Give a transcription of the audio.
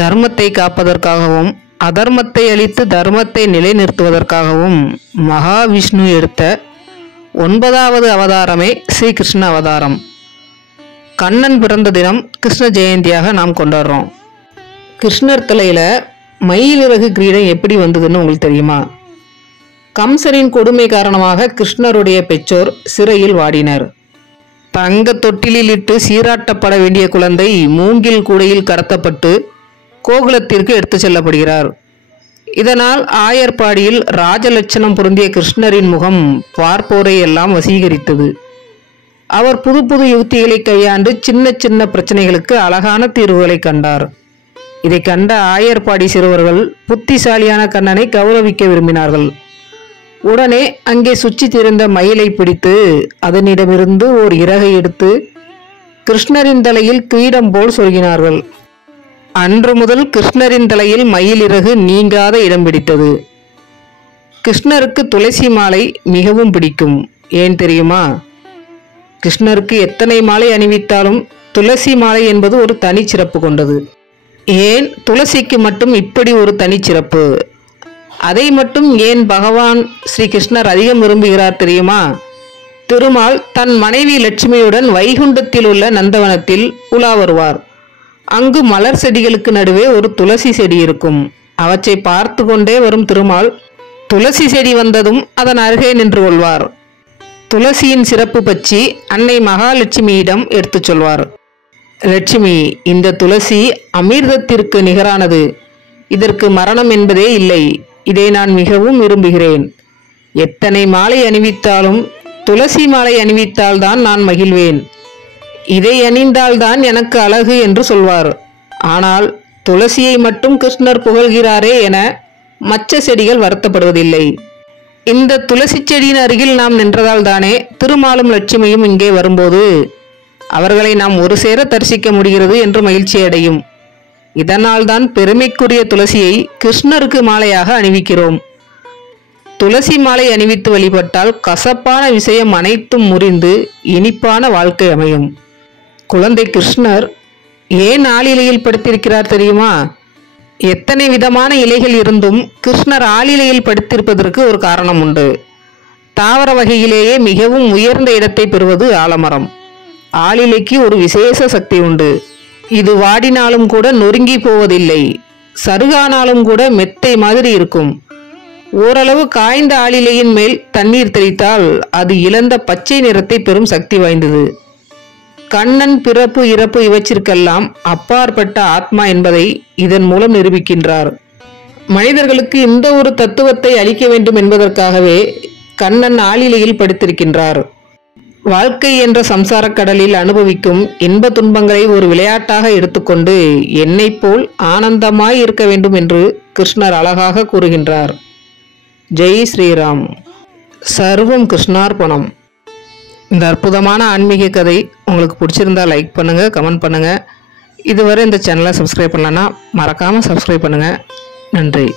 தர்மத்தை காப்பதற்காகவும் அதர்மத்தை அழித்து தர்மத்தை நிலைநிறுத்துவதற்காகவும் மகாவிஷ்ணு எடுத்த 9வது அவதாரமே ஸ்ரீகிருஷ்ண அவதாரம். கண்ணன் பிறந்த தினம் கிருஷ்ண ஜெயந்தியாக நாம் கொண்டாடுறோம். கிருஷ்ணர் தலையில் மயிலிறகு கிரீடம் எப்படி வந்ததுன்னு உங்களுக்கு தெரியுமா? கம்சரின் கொடுமை காரணமாக கிருஷ்ணருடைய பெற்றோர் சிறையில் வாடினர். தங்க தொட்டிலில் இட்டு சீராட்டப்பட வேண்டிய குழந்தை மூங்கில் கூடையில் கடத்தப்பட்டு கோகுலத்திற்கு எடுத்து செல்லப்படுகிறார். இதனால் ஆயர்பாடியில் ராஜலட்சணம் பொருந்திய கிருஷ்ணரின் முகம் பார்ப்போரை எல்லாம் வசீகரித்தது. அவர் புது புது யுக்திகளை கையாண்டு சின்ன சின்ன பிரச்சனைகளுக்கு அழகான தீர்வுகளை கண்டார். இதை கண்ட ஆயர்பாடி சிறுவர்கள் புத்திசாலியான கண்ணனை கௌரவிக்க விரும்பினார்கள். உடனே அங்கே சுற்றி திரிந்த மயிலை பிடித்து அதனிடமிருந்து ஓர் இறகை எடுத்து கிருஷ்ணரின் தலையில் கிரீடம் போல் சொருகினார்கள். அன்று முதல் கிருஷ்ணரின் தலையில் மயில் இறகு நீங்காத இடம் பிடித்தது. கிருஷ்ணருக்கு துளசி மாலை மிகவும் பிடிக்கும். ஏன் தெரியுமா? கிருஷ்ணருக்கு எத்தனை மாலை அணிவித்தாலும் துளசி மாலை என்பது ஒரு தனிச்சிறப்பு கொண்டது. ஏன் துளசிக்கு மட்டும் இப்படி ஒரு தனிச்சிறப்பு? அதை மட்டும் ஏன் பகவான் ஸ்ரீ கிருஷ்ணர் அதிகம் விரும்புகிறார் தெரியுமா? திருமால் தன் மனைவி லட்சுமியுடன் வைகுண்டத்தில் உள்ள நந்தவனத்தில் உலா வருவார். அங்கு மலர் செடிகளுக்கு நடுவே ஒரு துளசி செடி இருக்கும். அவற்றை பார்த்து கொண்டே வரும் திருமால் துளசி செடி வந்ததும் அதன் அருகே நின்று கொள்வார். துளசியின் சிறப்பு பற்றி அன்னை மகாலட்சுமியிடம் எடுத்துச் சொல்வார். லட்சுமி, இந்த துளசி அமிர்தத்திற்கு நிகரானது. இதற்கு மரணம் என்பதே இல்லை. இதை நான் மிகவும் விரும்புகிறேன். எத்தனை மாலை அணிவித்தாலும் துளசி மாலை அணிவித்தால்தான் நான் மகிழ்வேன். இதை அணிந்தால்தான் எனக்கு அழகு என்று சொல்வார். ஆனால் துளசியை மட்டும் கிருஷ்ணர் புகழ்கிறாரே என மற்ற செடிகள் வருத்தப்படுவதில்லை. இந்த துளசி செடியின் அருகில் நாம் நின்றதால் தானே திருமாலும் லட்சுமியும் இங்கே வரும்போது அவர்களை நாம் ஒரு சேர தரிசிக்க முடிகிறது என்று மகிழ்ச்சி அடையும். இதனால்தான் பெருமைக்குரிய துளசியை கிருஷ்ணருக்கு மாலையாக அணிவிக்கிறோம். துளசி மாலை அணிவித்து வழிபட்டால் கசப்பான விஷயம் அனைத்தும் முறிந்து இனிப்பான வாழ்க்கை அமையும். குழந்தை கிருஷ்ணர் ஏன் ஆளிலையில் படுத்திருக்கிறார் தெரியுமா? எத்தனை விதமான இலைகள் இருந்தும் கிருஷ்ணர் ஆளிலையில் படுத்திருப்பதற்கு ஒரு காரணம் உண்டு. தாவர வகையிலேயே மிகவும் உயர்ந்த இடத்தை பெறுவது ஆலமரம். ஆளிலைக்கு ஒரு விசேஷ சக்தி உண்டு. இது வாடினாலும் கூட நொறுங்கி போவதில்லை. சருகானாலும் கூட மெத்தை மாதிரி இருக்கும். ஓரளவு காய்ந்த ஆளிலையின் மேல் தண்ணீர் தெளித்தால் அது இழந்த பச்சை நிறத்தை பெறும் சக்தி வாய்ந்தது. கண்ணன் பிறப்பு இறப்பு இவற்றிற்கெல்லாம் அப்பாற்பட்ட ஆத்மா என்பதை இதன் மூலம் நிரூபிக்கின்றார். மனிதர்களுக்கு இந்த ஒரு தத்துவத்தை அளிக்க வேண்டும் என்பதற்காகவே கண்ணன் ஆளிலையில் படுத்திருக்கின்றார். வாழ்க்கை என்ற சம்சார கடலில் அனுபவிக்கும் இன்ப துன்பங்களை ஒரு விளையாட்டாக எடுத்துக்கொண்டு என்னை போல் ஆனந்தமாய் இருக்க வேண்டும் என்று கிருஷ்ணர் அழகாக கூறுகின்றார். ஜெய் ஸ்ரீராம். சர்வம் கிருஷ்ணார்பணம். இந்த அற்புதமான ஆன்மீக கதை உங்களுக்கு பிடிச்சிருந்தா லைக் பண்ணுங்கள், கமெண்ட் பண்ணுங்கள். இதுவரை இந்த சேனலை சப்ஸ்கிரைப் பண்ணலன்னா மறக்காமல் சப்ஸ்கிரைப் பண்ணுங்கள். நன்றி.